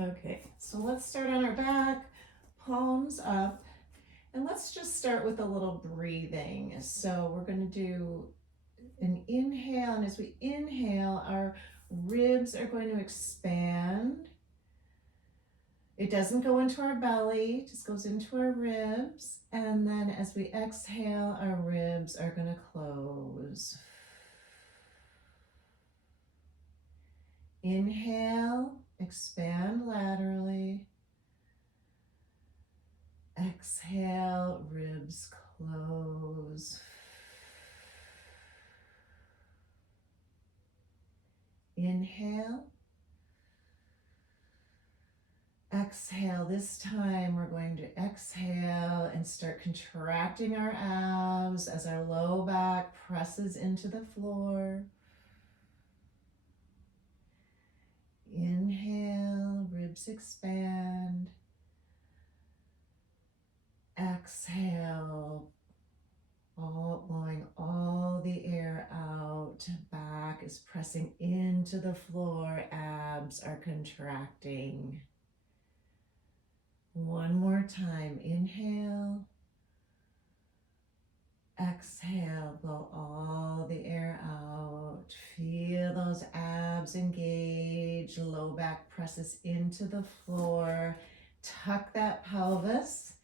Okay, so let's start on our back, palms up, and let's just start with a little breathing. So we're going to do an inhale, and as we inhale, our ribs are going to expand. It doesn't go into our belly, it just goes into our ribs. And then as we exhale, our ribs are going to close. Inhale, expand laterally. Exhale, ribs close. Inhale. Exhale. This time we're going to exhale and start contracting our abs as our low back presses into the floor. Inhale, ribs expand. Exhale, blowing all the air out. Back is pressing into the floor. Abs are contracting. One more time. Inhale. Exhale, blow all the air out. Feel those abs engage. Low back presses into the floor. Tuck that pelvis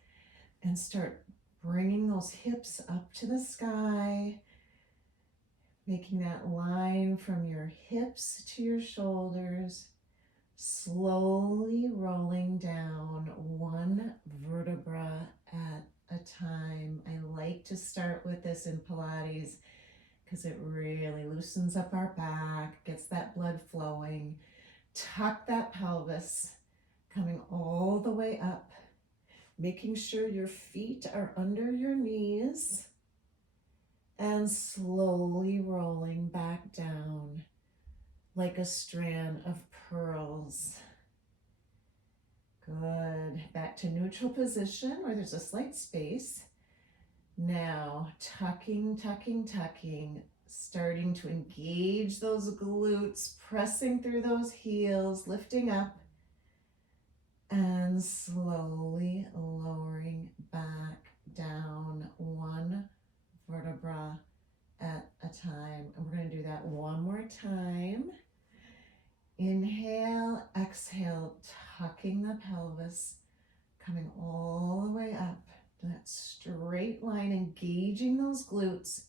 and start bringing those hips up to the sky. Making that line from your hips to your shoulders. Slowly rolling down one vertebra at a time. I like to start with this in Pilates because it really loosens up our back, gets that blood flowing. Tuck that pelvis, coming all the way up, making sure your feet are under your knees, and slowly rolling back down like a strand of pearls. Good. Back to neutral position where there's a slight space. Now, tucking, tucking, tucking, starting to engage those glutes, pressing through those heels, lifting up, and slowly lowering back down one vertebra at a time. And we're going to do that one more time. Inhale, exhale, tucking the pelvis, coming all the way up to that straight line, engaging those glutes,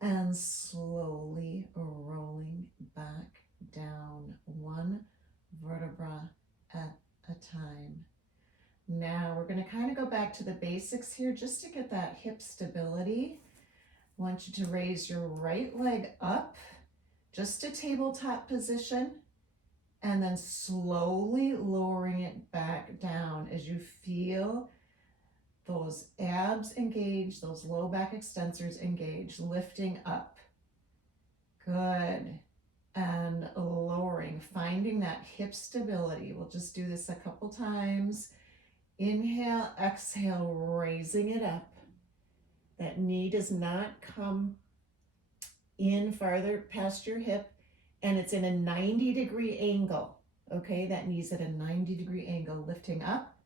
and slowly rolling back down one vertebra at a time. Now we're going to kind of go back to the basics here just to get that hip stability. I want you to raise your right leg up, just a tabletop position, and then slowly lowering it back down as you feel those abs engage, those low back extensors engage, lifting up. Good. And lowering, finding that hip stability. We'll just do this a couple times. Inhale, exhale, raising it up. That knee does not come in farther past your hip, and it's in a 90-degree angle. Okay, that knee's at a 90-degree angle, lifting up.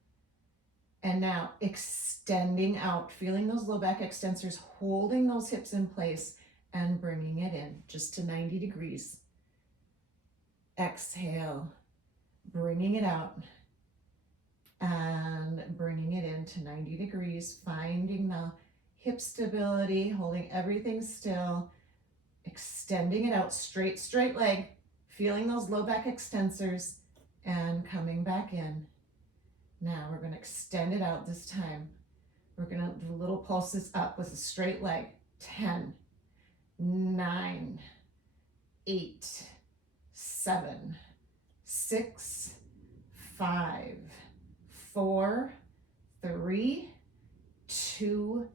And now extending out, feeling those low back extensors, holding those hips in place and bringing it in just to 90 degrees. Exhale, bringing it out and bringing it into 90 degrees, finding the hip stability, holding everything still, extending it out, straight leg, feeling those low back extensors and coming back in. Now we're going to extend it out this time. We're going to do little pulses up with a straight leg. 10, 9, 8, 7, 6, 5, 4, 3, 2,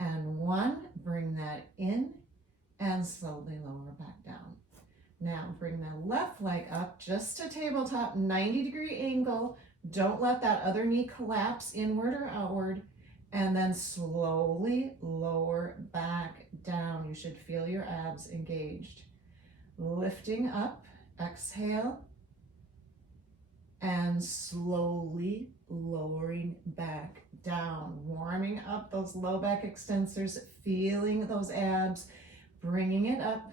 and 1. Bring that in and slowly lower back down. Now bring the left leg up, just a tabletop, 90-degree angle. Don't let that other knee collapse inward or outward. And then slowly lower back down. You should feel your abs engaged. Lifting up, exhale, and slowly lowering back down, warming up those low back extensors, feeling those abs, bringing it up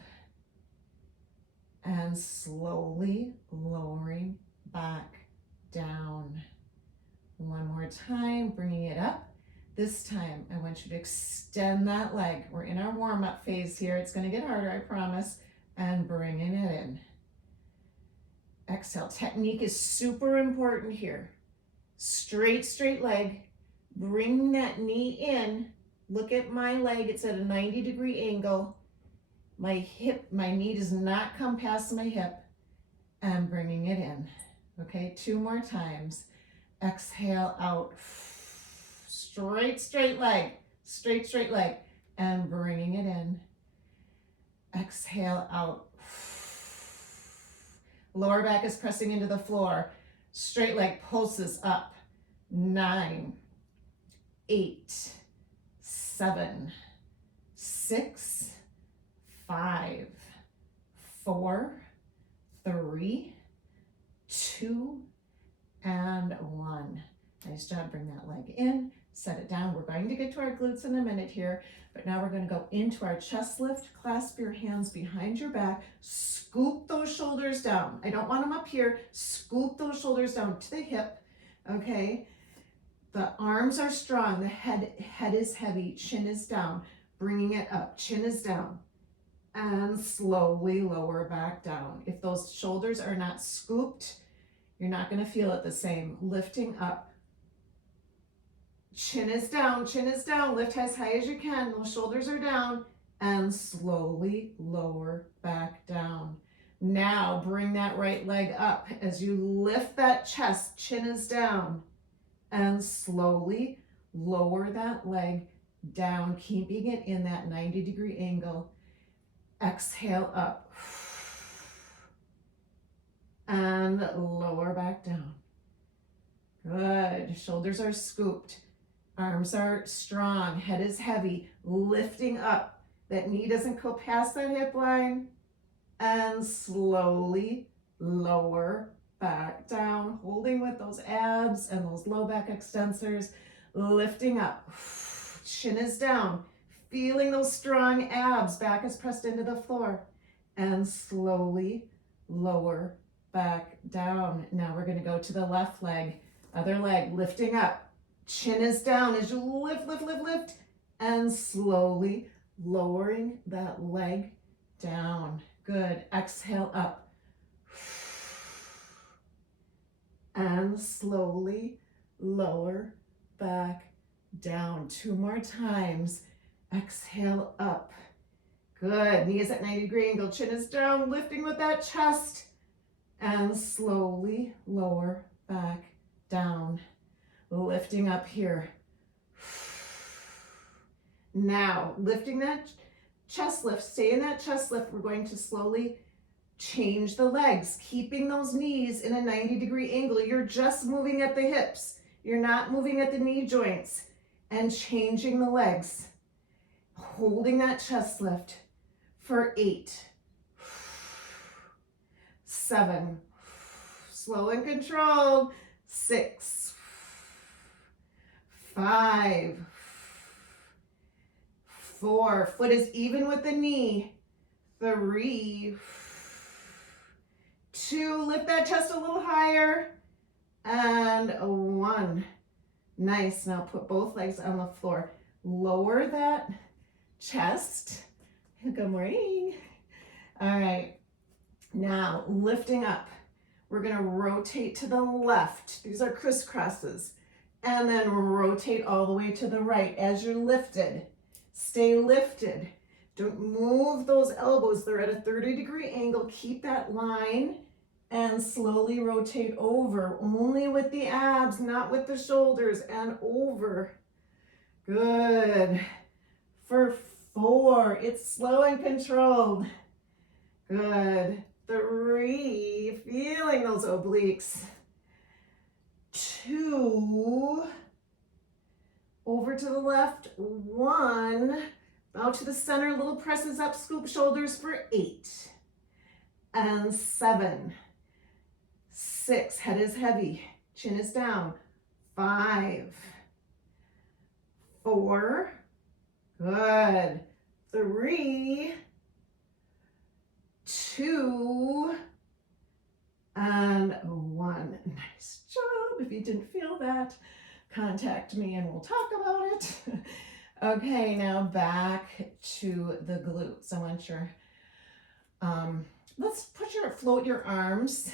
and slowly lowering back down. One more time, bringing it up. This time, I want you to extend that leg. We're in our warm-up phase here. It's going to get harder, I promise. And bringing it in. Exhale. Technique is super important here. Straight leg. Bring that knee in. Look at my leg. It's at a 90-degree angle. My knee does not come past my hip. And bringing it in. Okay, 2 more times. Exhale out. Straight leg. Straight leg. And bringing it in. Exhale out. Lower back is pressing into the floor. Straight leg pulses up. 9, 8, 7, 6, 5, 4, 3, 2, and 1. Nice job. Bring that leg in, set it down. We're going to get to our glutes in a minute here, but now we're going to go into our chest lift. Clasp your hands behind your back. Scoop those shoulders down. I don't want them up here. Scoop those shoulders down to the hip, okay? The arms are strong. The head is heavy. Chin is down. Bringing it up. Chin is down. And slowly lower back down. If those shoulders are not scooped, you're not going to feel it the same. Lifting up. Chin is down. Chin is down. Lift as high as you can. Those shoulders are down. And slowly lower back down. Now bring that right leg up. As you lift that chest, chin is down. And slowly lower that leg down, keeping it in that 90-degree angle. Exhale up. And lower back down. Good. Shoulders are scooped. Arms are strong. Head is heavy. Lifting up. That knee doesn't go past that hip line. And slowly lower back down. Holding with those abs and those low back extensors. Lifting up. Chin is down. Feeling those strong abs. Back is pressed into the floor. And slowly lower back down. Now we're going to go to the left leg. Other leg. Lifting up. Chin is down as you lift. And slowly lowering that leg down. Good. Exhale up. And slowly lower back down. 2 more times. Exhale up. Good. Knees at 90-degree angle. Chin is down. Lifting with that chest. And slowly lower back down. Lifting up here. Now, lifting that chest lift. Stay in that chest lift. We're going to slowly change the legs, keeping those knees in a 90-degree angle. You're just moving at the hips. You're not moving at the knee joints. And changing the legs. Holding that chest lift for 8, 7, slow and controlled, 6, 5, 4, foot is even with the knee, 3, 2, lift that chest a little higher, and 1. Nice. Now put both legs on the floor. Lower that chest. Good morning. All right. Now lifting up. We're going to rotate to the left. These are crisscrosses. And then rotate all the way to the right as you're lifted. Stay lifted. Don't move those elbows. They're at a 30-degree angle. Keep that line and slowly rotate over. Only with the abs, not with the shoulders. And over. Good. For 4, it's slow and controlled. Good. 3, feeling those obliques. 2, over to the left. 1, bow to the center, little presses up, scoop shoulders for 8. And 7, 6, head is heavy, chin is down. 5, 4, good. 3, 2, and 1. Nice job. If you didn't feel that, contact me and we'll talk about it. Okay, now back to the glutes. I want your, let's float your arms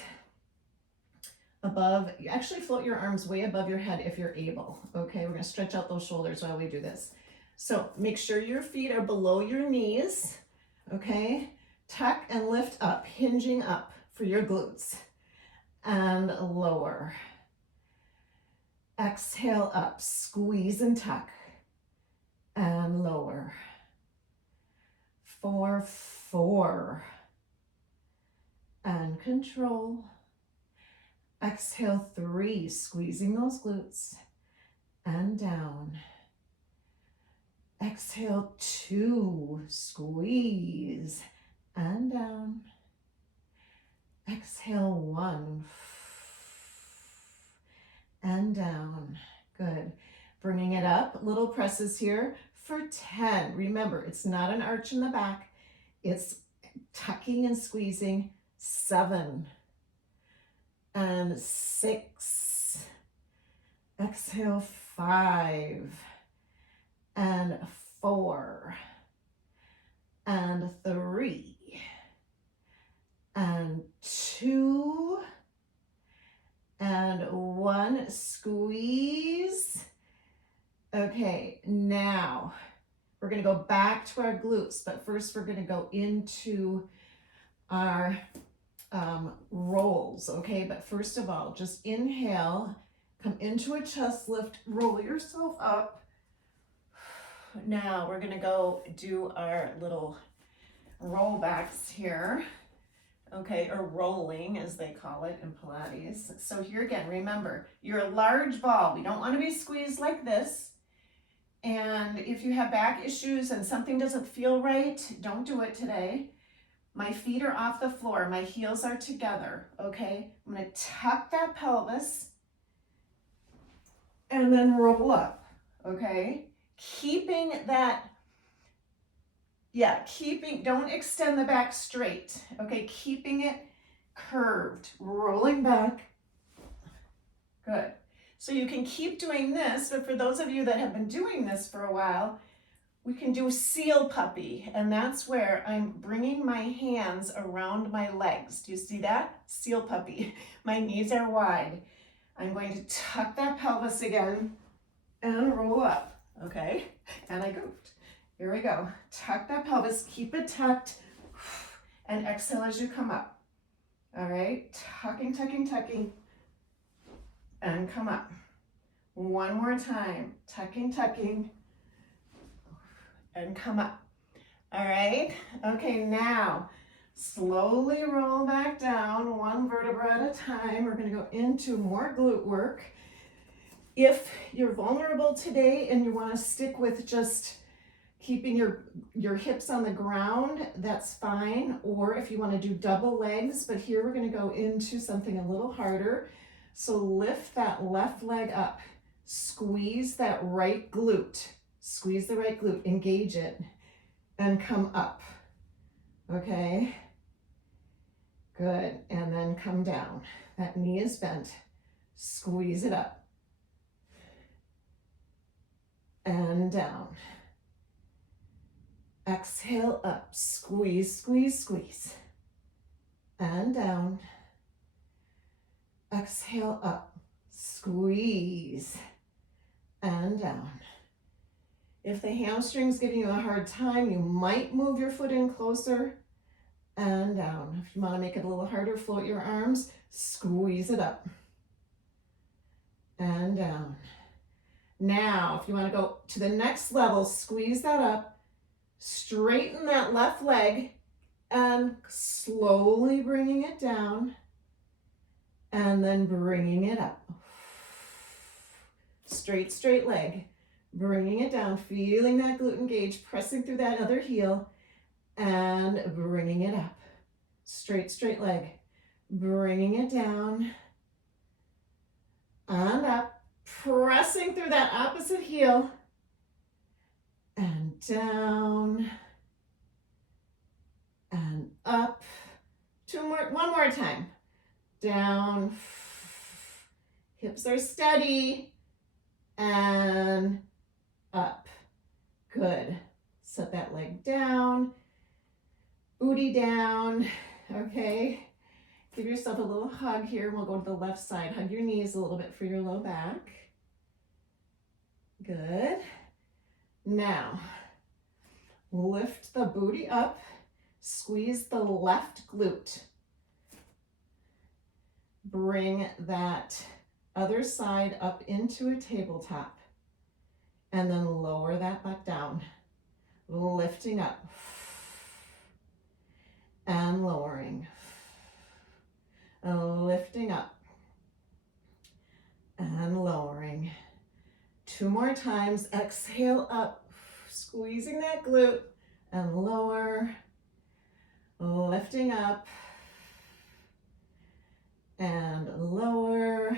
above, actually float your arms way above your head if you're able. Okay, we're gonna stretch out those shoulders while we do this. So make sure your feet are below your knees, okay? Tuck and lift up, hinging up for your glutes. And lower. Exhale up, squeeze and tuck. And lower. 4, 4. And control. Exhale 3, squeezing those glutes. And down. Exhale 2, squeeze. And down. Exhale 1. And down. Good. Bringing it up, little presses here for 10. Remember, it's not an arch in the back. It's tucking and squeezing. 7 and 6. Exhale 5 and 4 and 3 and 2 and 1. Squeeze. Okay, now we're going to go back to our glutes, but first we're going to go into our rolls, okay? But first of all, just inhale, come into a chest lift, roll yourself up. Now we're going to go do our little roll backs here. Okay, or rolling as they call it in Pilates. So here again, remember, you're a large ball. We don't want to be squeezed like this. And if you have back issues and something doesn't feel right, don't do it today. My feet are off the floor. My heels are together, okay? I'm going to tuck that pelvis and then roll up, okay? Keeping that, don't extend the back straight, okay? Keeping it curved, rolling back. Good. So you can keep doing this, but for those of you that have been doing this for a while, we can do seal puppy, and that's where I'm bringing my hands around my legs. Do you see that? Seal puppy. My knees are wide. I'm going to tuck that pelvis again and roll up, okay? And I goofed. Here we go. Tuck that pelvis, keep it tucked, and exhale as you come up. All right, tucking, tucking, tucking, and come up. One more time, tucking, tucking, and come up. All right, okay, now slowly roll back down, one vertebra at a time. We're gonna go into more glute work. If you're vulnerable today and you wanna stick with just keeping your hips on the ground, that's fine. Or if you want to do double legs, but here we're going to go into something a little harder. So lift that left leg up, squeeze that right glute, squeeze the right glute, engage it, and come up. Okay, good. And then come down. That knee is bent. Squeeze it up and down. Exhale up, squeeze, squeeze, squeeze, and down. Exhale up, squeeze, and down. If the hamstring's giving you a hard time, you might move your foot in closer and down. If you want to make it a little harder, float your arms, squeeze it up and down. Now, if you want to go to the next level, squeeze that up. Straighten that left leg and slowly bringing it down and then bringing it up. Straight, straight leg, bringing it down, feeling that glute engage, pressing through that other heel and bringing it up. Straight, straight leg, bringing it down pressing through that opposite heel. And down. And up. One more time. Down. Hips are steady. And up. Good. Set that leg down. Booty down. Okay. Give yourself a little hug here. We'll go to the left side. Hug your knees a little bit for your low back. Good. Now, lift the booty up. Squeeze the left glute. Bring that other side up into a tabletop. And then lower that butt down. Lifting up. And lowering. Lifting up and lowering. 2 more times. Exhale up, squeezing that glute and lower, lifting up and lower.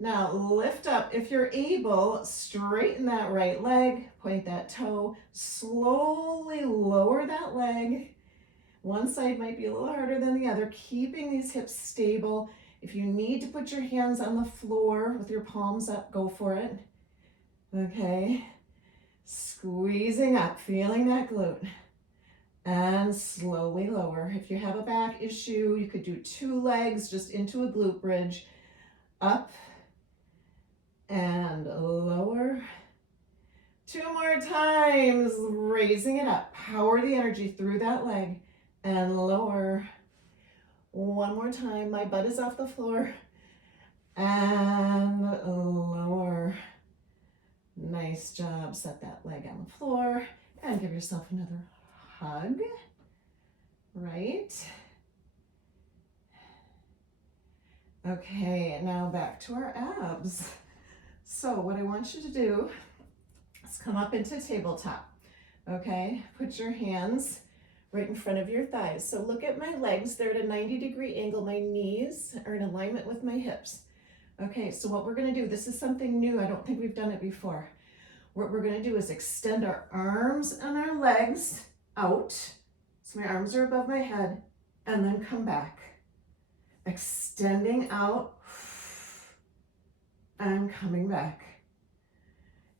Now lift up. If you're able, straighten that right leg, point that toe, slowly lower that leg. One side might be a little harder than the other, keeping these hips stable. If you need to put your hands on the floor with your palms up, go for it. Okay. Squeezing up, feeling that glute. And slowly lower. If you have a back issue, you could do 2 legs just into a glute bridge. Up and lower. 2 more times, raising it up. Power the energy through that leg. And lower. 1 more time. My butt is off the floor. And lower. Nice job. Set that leg on the floor. And give yourself another hug. Right. Okay, now back to our abs. So what I want you to do is come up into tabletop. Okay, put your hands right in front of your thighs. So look at my legs. They're at a 90-degree angle. My knees are in alignment with my hips. Okay, so what we're going to do, this is something new. I don't think we've done it before. What we're going to do is extend our arms and our legs out. So my arms are above my head, and then come back. Extending out and coming back.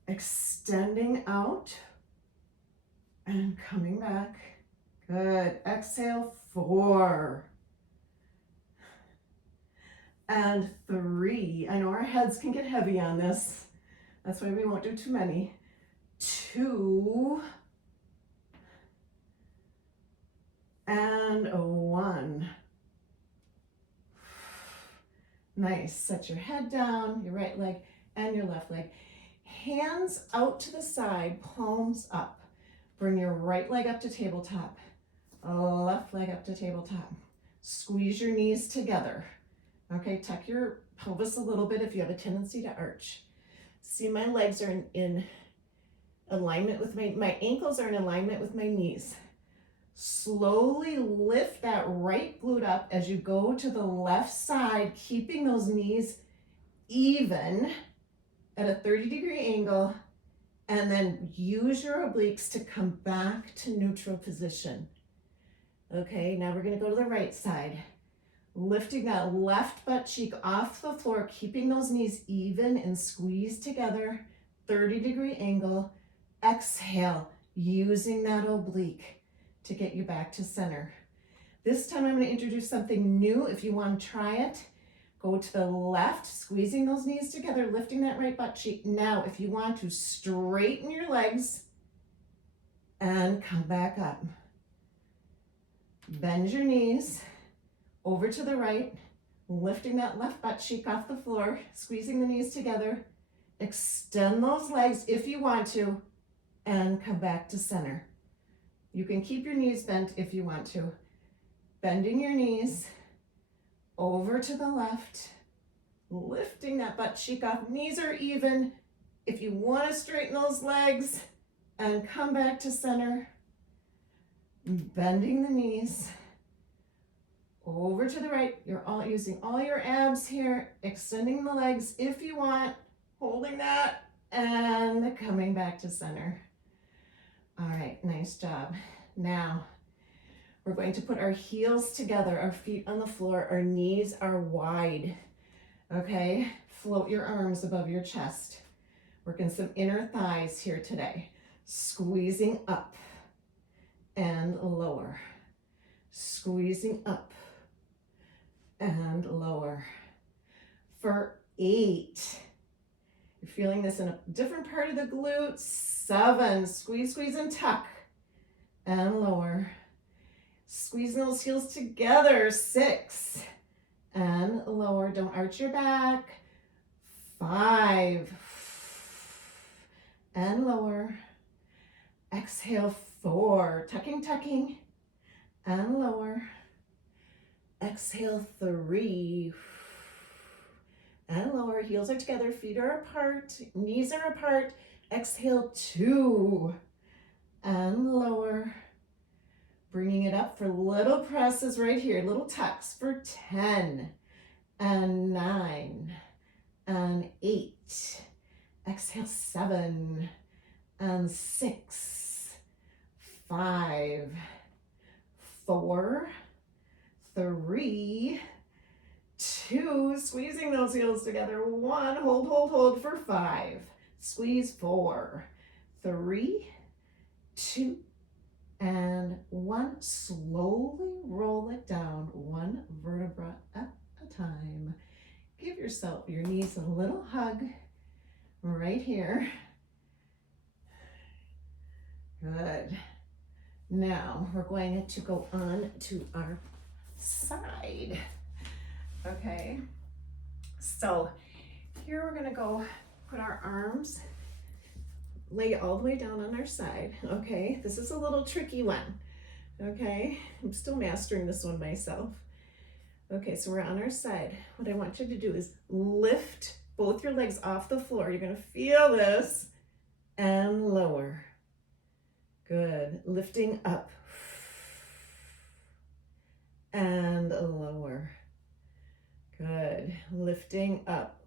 Extending out and coming back. Good. Exhale, 4 and 3. I know our heads can get heavy on this. That's why we won't do too many. 2 and 1. Nice. Set your head down, your right leg and your left leg. Hands out to the side, palms up. Bring your right leg up to tabletop. Left leg up to tabletop. Squeeze your knees together. Okay, tuck your pelvis a little bit if you have a tendency to arch. See, my legs are in alignment with my ankles are in alignment with my knees. Slowly lift that right glute up as you go to the left side, keeping those knees even at a 30-degree angle, and then use your obliques to come back to neutral position. Okay, now we're going to go to the right side. Lifting that left butt cheek off the floor, keeping those knees even and squeeze together, 30-degree angle. Exhale, using that oblique to get you back to center. This time I'm going to introduce something new. If you want to try it, go to the left, squeezing those knees together, lifting that right butt cheek. Now, if you want to straighten your legs and come back up. Bend your knees over to the right, lifting that left butt cheek off the floor, squeezing the knees together. Extend those legs if you want to, and come back to center. You can keep your knees bent if you want to. Bending your knees over to the left, lifting that butt cheek off. Knees are even. If you want to straighten those legs and come back to center, bending the knees over to the right. You're all using all your abs here, extending the legs if you want, Holding that and coming back to center. All right, nice job. Now, we're going to put our heels together, our feet on the floor, our knees are wide, okay? Float your arms above your chest. Working some inner thighs here today. Squeezing up and lower. Squeezing up and lower. For 8. You're feeling this in a different part of the glutes. 7, squeeze, squeeze, and tuck, and lower. Squeezing those heels together. 6, and lower. Don't arch your back. 5, and lower. Exhale, 4, tucking, tucking, and lower. Exhale, 3, and lower. Heels are together, feet are apart, knees are apart. Exhale, 2, and lower. Bringing it up for little presses right here, little tucks for 10, and 9, and 8. Exhale, 7, and 6, 5, 4, 3, 2, squeezing those heels together. 1, hold, hold, hold for 5. Squeeze 4, 3, 2, and 1. Slowly roll it down, 1 vertebra at a time. Give yourself, your knees a little hug right here. Good. Now we're going to go on to our side. Okay, so here we're gonna go put our arms, lay all the way down on our side. Okay, this is a little tricky one. Okay, I'm still mastering this one myself. Okay, so we're on our side. What I want you to do is lift both your legs off the floor. You're gonna feel this, and lower. Good, lifting up and lower. Good, lifting up.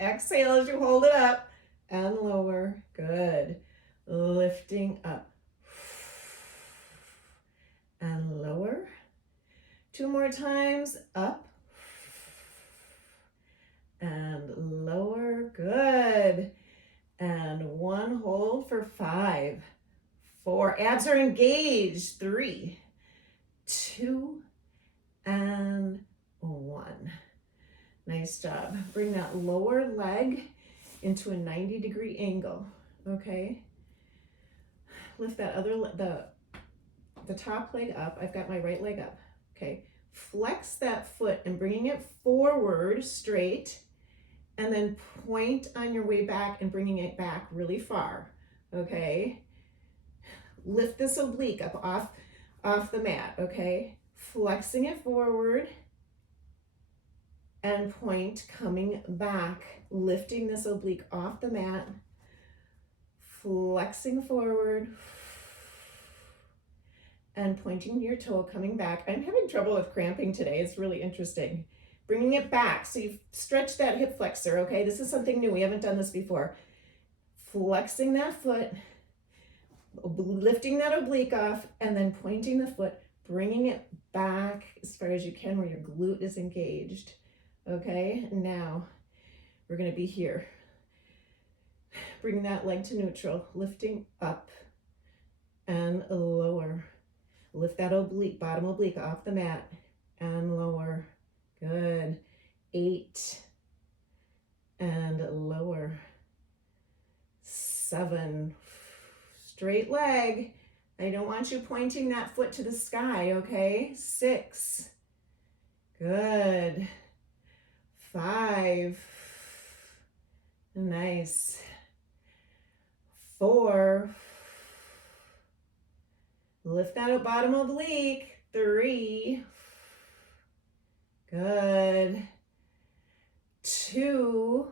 Exhale as you hold it up and lower. Good, lifting up and lower. 2 more times, up and lower. Good, and 1 hold for 5, 4, abs are engaged. 3, 2, and 1. Nice job. Bring that lower leg into a 90-degree angle. Okay. Lift that other the top leg up. I've got my right leg up. Okay. Flex that foot and bringing it forward straight, and then point on your way back and bringing it back really far. Okay. Lift this oblique up off the mat. Okay. Flexing it forward and point, coming back, lifting this oblique off the mat, flexing forward and pointing your toe, coming back. I'm having trouble with cramping today. It's really interesting. Bringing it back. So you've stretched that hip flexor, okay? This is something new. We haven't done this before. Flexing that foot, lifting that oblique off, and then pointing the foot, bringing it back as far as you can where your glute is engaged. Okay, now we're going to be here. Bring that leg to neutral, lifting up and lower. Lift that oblique, bottom oblique off the mat and lower. Good. 8 and lower. 7. Straight leg. I don't want you pointing that foot to the sky, okay? 6. Good. 5. Nice. 4. Lift that bottom oblique. 3. Good. 2.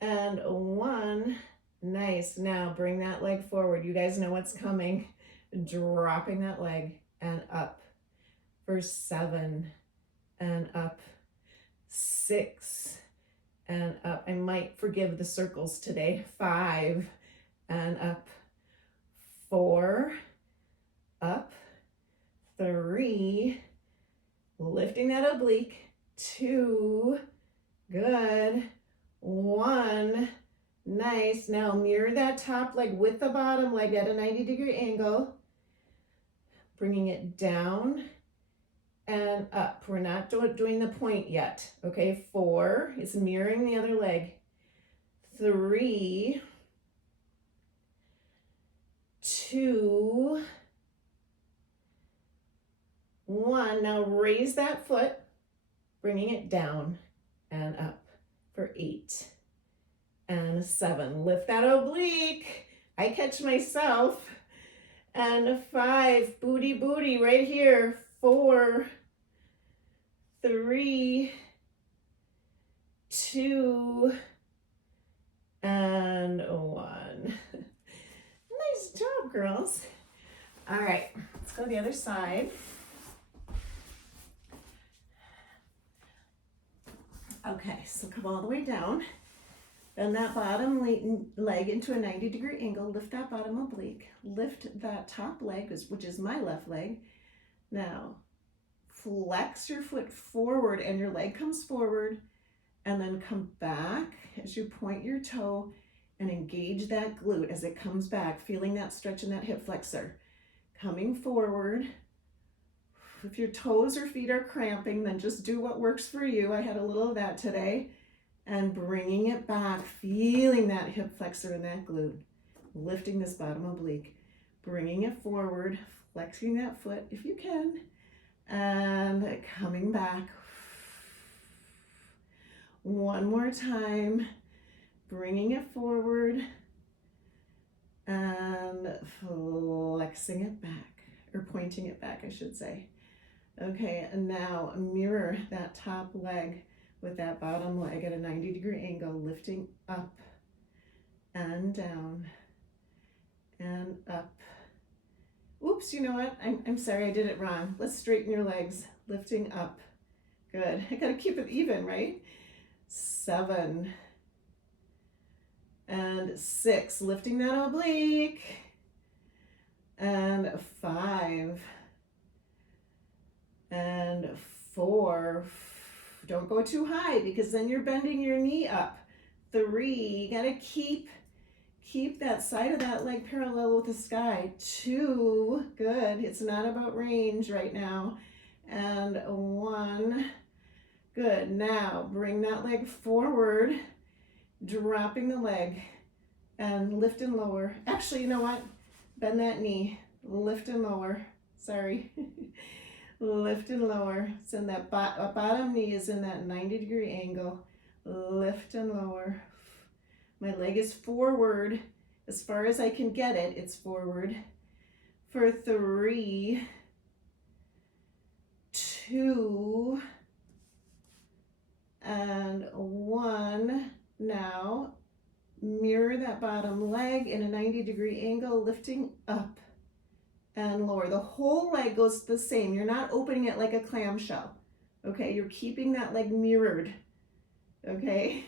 And 1. Nice. Now bring that leg forward. You guys know what's coming. Dropping that leg and up for 7 and up. 6 and up. I might forgive the circles today. 5 and up. 4, up. 3, lifting that oblique. 2, good. 1, nice. Now mirror that top leg with the bottom leg at a 90-degree angle. Bringing it down and up. We're not doing the point yet. Okay, 4 is mirroring the other leg. 3, 2, 1. Now raise that foot, bringing it down and up for 8 and 7. Lift that oblique. I catch myself. And 5, booty right here. 4, 3, 2, and 1. Nice job, girls. All right, let's go to the other side. Okay, so come all the way down. Bend that bottom leg into a 90-degree angle. Lift that bottom oblique. Lift that top leg, which is my left leg. Now, flex your foot forward and your leg comes forward, and then come back as you point your toe and engage that glute as it comes back, feeling that stretch in that hip flexor. Coming forward. If your toes or feet are cramping, then just do what works for you. I had a little of that today. And bringing it back, feeling that hip flexor and that glute. Lifting this bottom oblique. Bringing it forward, flexing that foot if you can. And coming back. One more time. Bringing it forward. And flexing it back. Or pointing it back, I should say. Okay, and now mirror that top leg with that bottom leg at a 90-degree angle, lifting up and down and up. Oops, you know what? I'm sorry, I did it wrong. Let's straighten your legs, lifting up. Good. I gotta keep it even, right? 7 and 6, lifting that oblique. And 5 and 4. Don't go too high because then you're bending your knee up. 3, you gotta keep that side of that leg parallel with the sky. 2, good. It's not about range right now. And 1, good. Now bring that leg forward, dropping the leg and lift and lower. Actually, you know what? Bend that knee, lift and lower. Sorry. Lift and lower. It's in that bottom knee is in that 90-degree angle. Lift and lower. My leg is forward. As far as I can get it, it's forward. For 3, 2, and 1. Now, mirror that bottom leg in a 90-degree angle, lifting up and lower. The whole leg goes the same. You're not opening it like a clamshell. Okay, you're keeping that leg mirrored. Okay,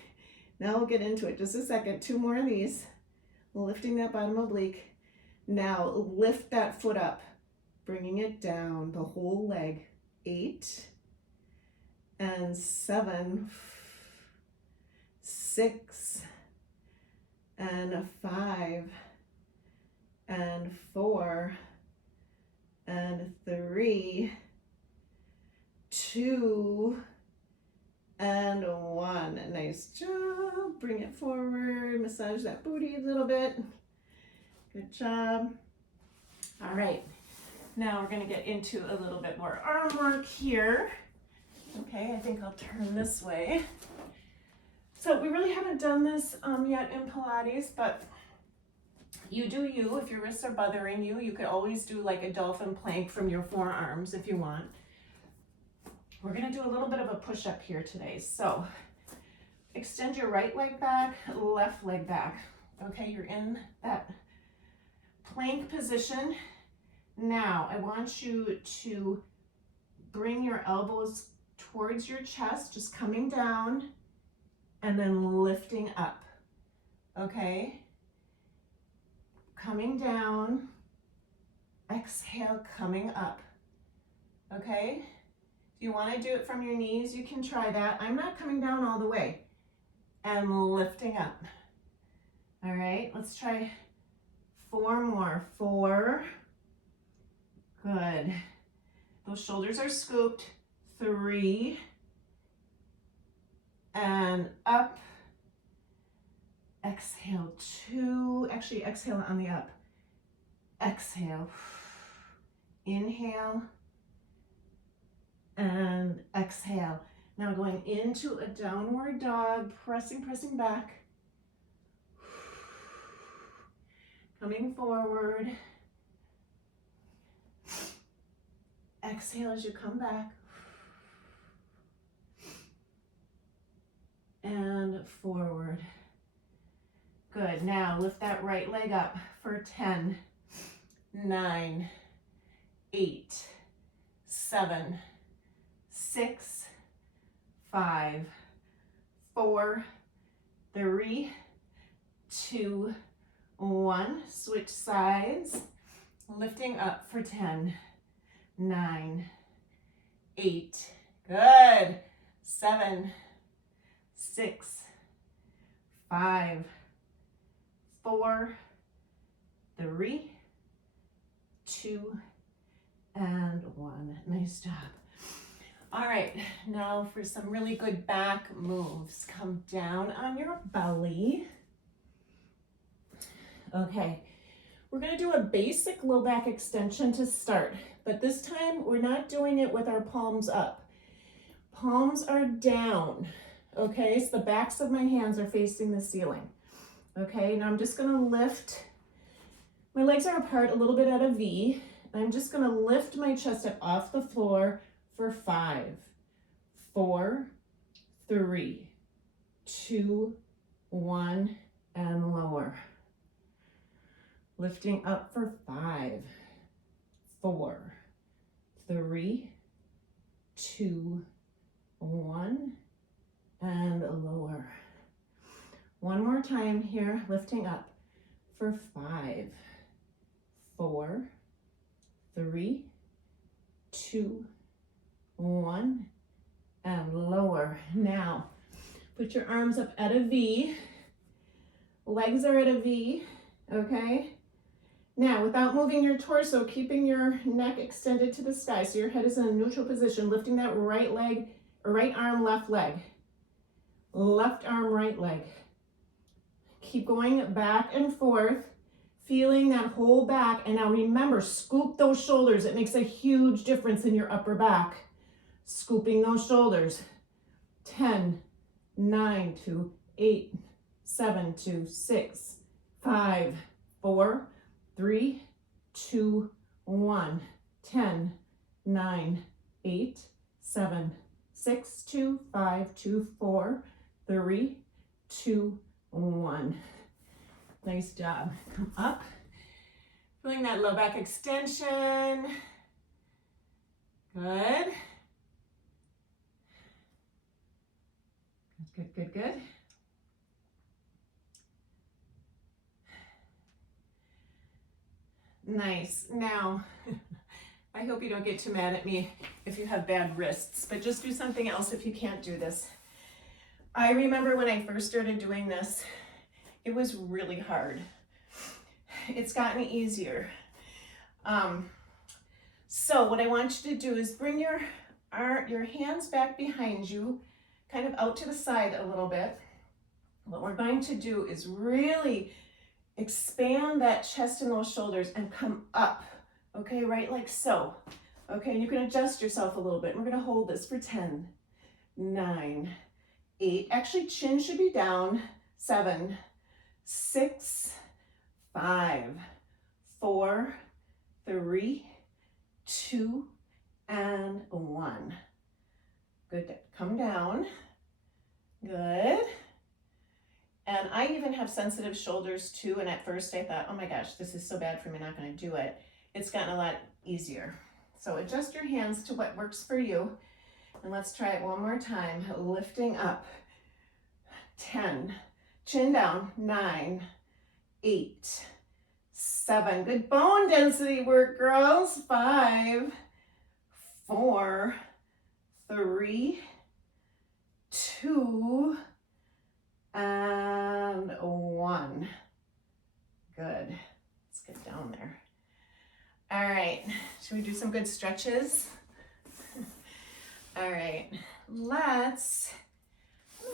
now we'll get into it. Just a second. 2 more of these. Lifting that bottom oblique. Now lift that foot up, bringing it down, the whole leg. 8 and 7, 6 and 5 and 4 and 3, 2, and 1. Nice job. Bring it forward. Massage that booty a little bit. Good job. All right. Now we're going to get into a little bit more arm work here. Okay, I think I'll turn this way. So we really haven't done this yet in Pilates, but you do you. If your wrists are bothering you, you could always do like a dolphin plank from your forearms if you want. We're going to do a little bit of a push-up here today. So extend your right leg back, left leg back. Okay, you're in that plank position. Now I want you to bring your elbows towards your chest, just coming down and then lifting up, okay? Coming down, exhale, coming up, okay? If you want to do it from your knees, you can try that. I'm not coming down all the way. And lifting up. All right, let's try 4 more. 4. Good. Those shoulders are scooped. 3. And up. Exhale. 2. Actually, exhale on the up. Exhale. Inhale. And exhale. Now going into a downward dog, pressing back. Coming forward. Exhale as you come back. And forward. Good. Now lift that right leg up for 10, 9, 8, 7, 6, 5, 4, 3, 2, 1. Switch sides. Lifting up for 10, 9, 8. Good. 7, 6, 5, 4, 3, 2, and 1. Nice job. All right, now for some really good back moves. Come down on your belly. Okay, we're gonna do a basic low back extension to start, but this time we're not doing it with our palms up. Palms are down, okay? So the backs of my hands are facing the ceiling. Okay, now I'm just gonna lift, my legs are apart a little bit at a V, and I'm just gonna lift my chest up off the floor for 5, 4, 3, 2, 1, and lower. Lifting up for 5, 4, 3, 2, 1, and lower. One more time here, lifting up for 5, 4, 3, 2, 1, and lower. Now, put your arms up at a V. Legs are at a V, okay? Now, without moving your torso, keeping your neck extended to the sky, so your head is in a neutral position, lifting that right leg, or right arm, left leg. Left arm, right leg. Keep going back and forth, feeling that whole back. And now remember, scoop those shoulders. It makes a huge difference in your upper back. Scooping those shoulders. 10, 9 to 8, 7 to 6, 5, 4, 3, 2, 1. 10, 9, 8, 7, 6, 2, 5, 2, 4, 3, 2, 1. Nice job. Come up. Feeling that low back extension. Good. Good, good, good. Nice. Now, I hope you don't get too mad at me if you have bad wrists, but just do something else if you can't do this. I remember when I first started doing this, it was really hard. It's gotten easier. So what I want you to do is bring your hands back behind you, kind of out to the side a little bit. What we're going to do is really expand that chest and those shoulders and come up, okay, right like so. Okay, you can adjust yourself a little bit. We're gonna hold this for 10, 9, 8, actually chin should be down, 7, 6, 5, 4, 3, 2, and 1. Good, come down, good. And I even have sensitive shoulders too, and at first I thought, oh my gosh, this is so bad for me, I'm not gonna do it. It's gotten a lot easier. So adjust your hands to what works for you. And let's try it one more time. Lifting up. 10. Chin down. 9, 8, 7. Good bone density work, girls. 5, 4, 3, 2, and 1. Good. Let's get down there. All right. Should we do some good stretches? All right. I'm going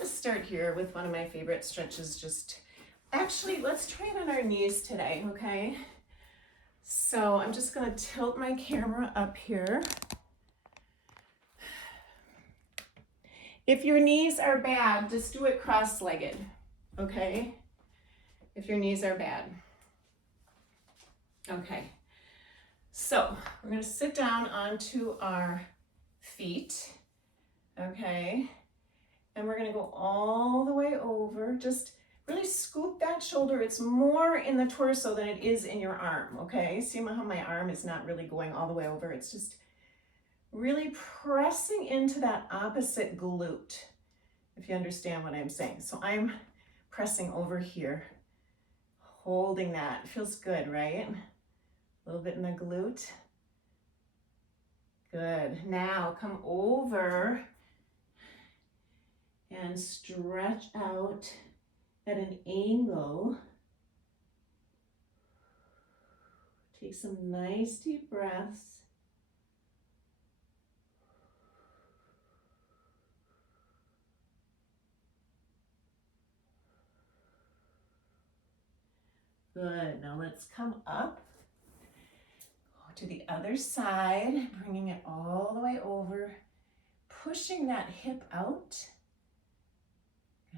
to start here with one of my favorite stretches. Actually, let's try it on our knees today, okay? So I'm just going to tilt my camera up here. If your knees are bad, just do it cross-legged, okay? If your knees are bad. Okay. So we're going to sit down onto our feet, okay? And we're going to go all the way over. Just really scoop that shoulder. It's more in the torso than it is in your arm, okay? See how my arm is not really going all the way over. It's just really pressing into that opposite glute, if you understand what I'm saying. So I'm pressing over here, holding that. It feels good, right? A little bit in the glute. Good. Now come over and stretch out at an angle. Take some nice deep breaths. Good. Now let's come up. Go to the other side, bringing it all the way over, pushing that hip out.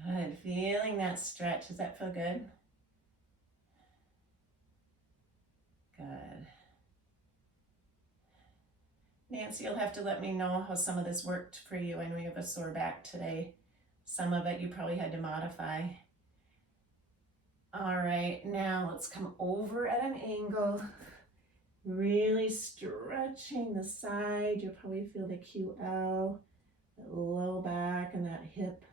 Good. Feeling that stretch. Does that feel good? Good. Nancy, you'll have to let me know how some of this worked for you. I know you have a sore back today. Some of it you probably had to modify. All right, now let's come over at an angle. Really stretching the side. You'll probably feel the QL, that low back and that hip.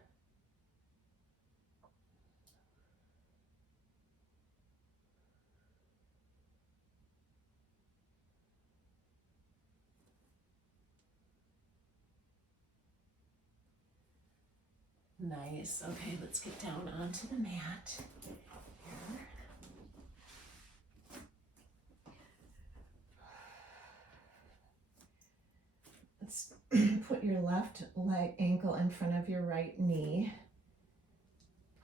Nice. Okay, let's get down onto the mat. Here. Let's put your left leg ankle in front of your right knee,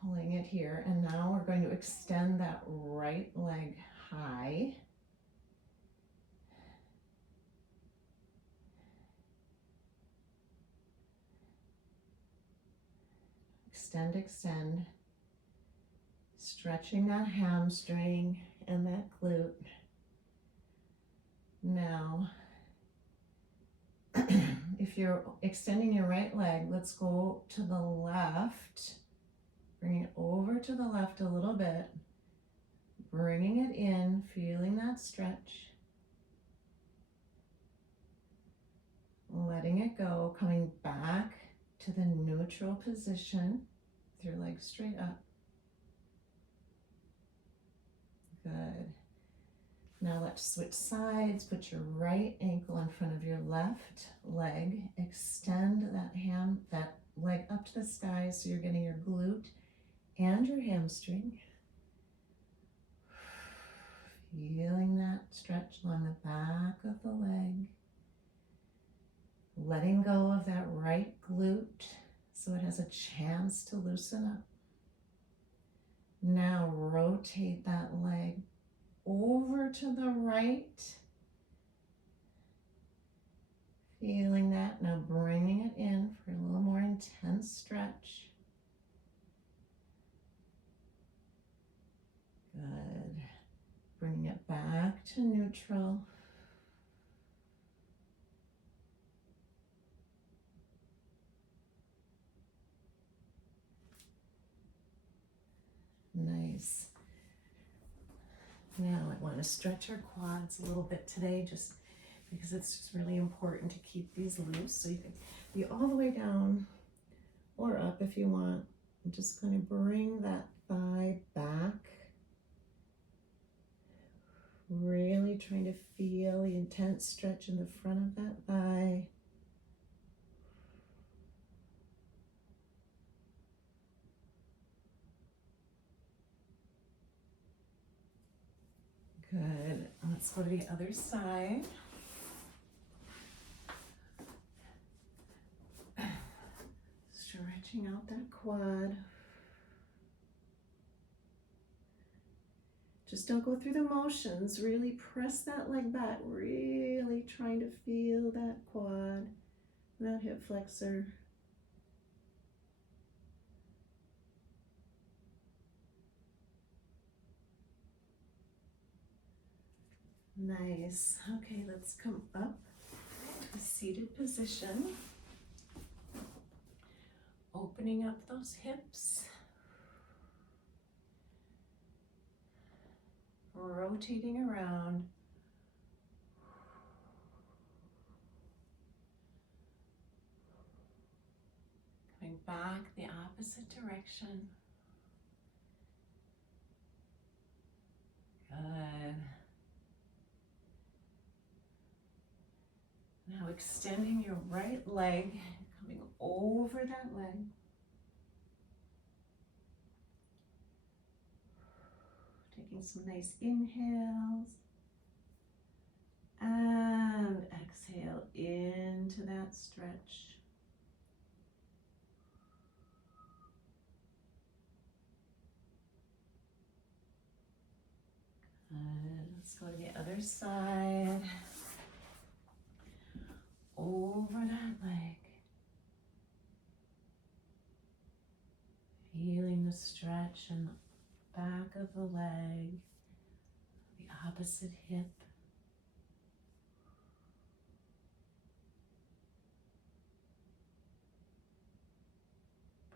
pulling it here. And now we're going to extend that right leg high. Extend, extend. Stretching that hamstring and that glute. Now, if you're extending your right leg, let's go to the left. Bring it over to the left a little bit. Bringing it in, feeling that stretch. Letting it go, coming back to the neutral position with your legs straight up. Good. Now let's switch sides. Put your right ankle in front of your left leg. Extend that leg up to the sky so you're getting your glute and your hamstring. Feeling that stretch along the back of the leg. Letting go of that right glute so it has a chance to loosen up. Now rotate that leg over to the right. Feeling that. Now bringing it in for a little more intense stretch. Good. Bringing it back to neutral. Nice. Now I want to stretch our quads a little bit today. Just because it's just really important to keep these loose. So you can be all the way down or up if you want. I'm just going to bring that thigh back. Really trying to feel the intense stretch in the front of that thigh. Good. Let's go to the other side. Stretching out that quad. Just don't go through the motions. Really press that leg back. Really trying to feel that quad, that hip flexor. Nice. Okay, let's come up to a seated position. Opening up those hips. Rotating around. Coming back the opposite direction. Good. Now extending your right leg, coming over that leg. Taking some nice inhales. And exhale into that stretch. Good. Let's go to the other side. Over that leg. Feeling the stretch in the back of the leg, the opposite hip.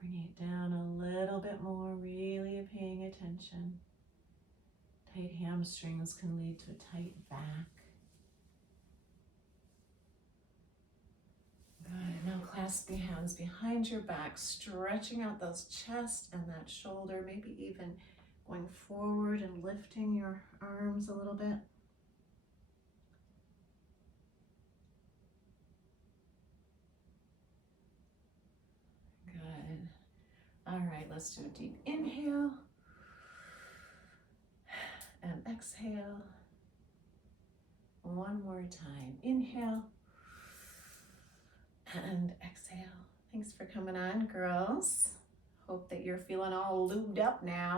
Bringing it down a little bit more, really paying attention. Tight hamstrings can lead to a tight back. Good. Now clasp your hands behind your back, stretching out those chest and that shoulder, maybe even going forward and lifting your arms a little bit. Good. All right, let's do a deep inhale and exhale. One more time. Inhale and exhale. Thanks for coming on, girls. Hope that you're feeling all lubed up now.